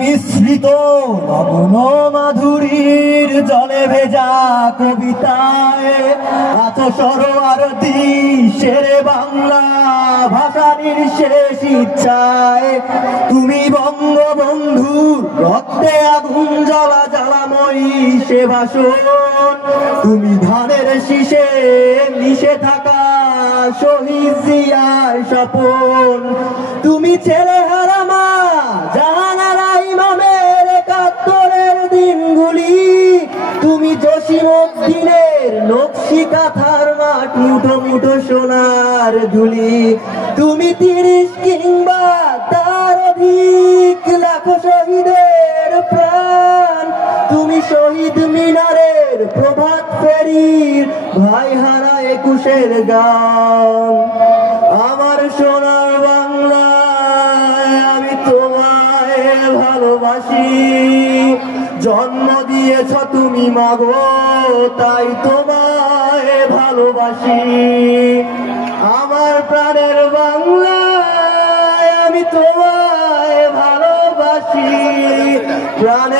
মিশ্রিত নবন মাধুরীর জলে ভেজা কবিতায় আছো সরোয়ারতি শেরে বাংলা ভাষানির শেষ ইচ্ছায়। তুমি বঙ্গবন্ধুর রক্তে আগুন জ্বালা জ্বালাময়ী সে ভাষণ। তুমি ধানের শীষে মিশে থাকা শহীদ জিয়ার স্বপন। তুমি ছেলে হারা মা জাহানারা ইমামের ৭১-এর দিনগুলি। তুমি জসিমউদ্দিনের নকশি কাঁথার মাঠ মুঠো মুঠো সোনার ধুলি। তুমি ৩০ কিংবা তার অধিক লাখো শহীদের প্রাণ। তুমি শহীদ মিনারের প্রভাত ফেরির ভাই হারা ২১-এর গান। আমার সোনার বাংলায় আমি তোমায় ভালোবাসি। জন্ম দিয়েছ তুমি মাগো তাই তোমায় ভালোবাসি। আমার প্রাণের বাংলায় আমি তোমায় ভালোবাসি। প্রাণের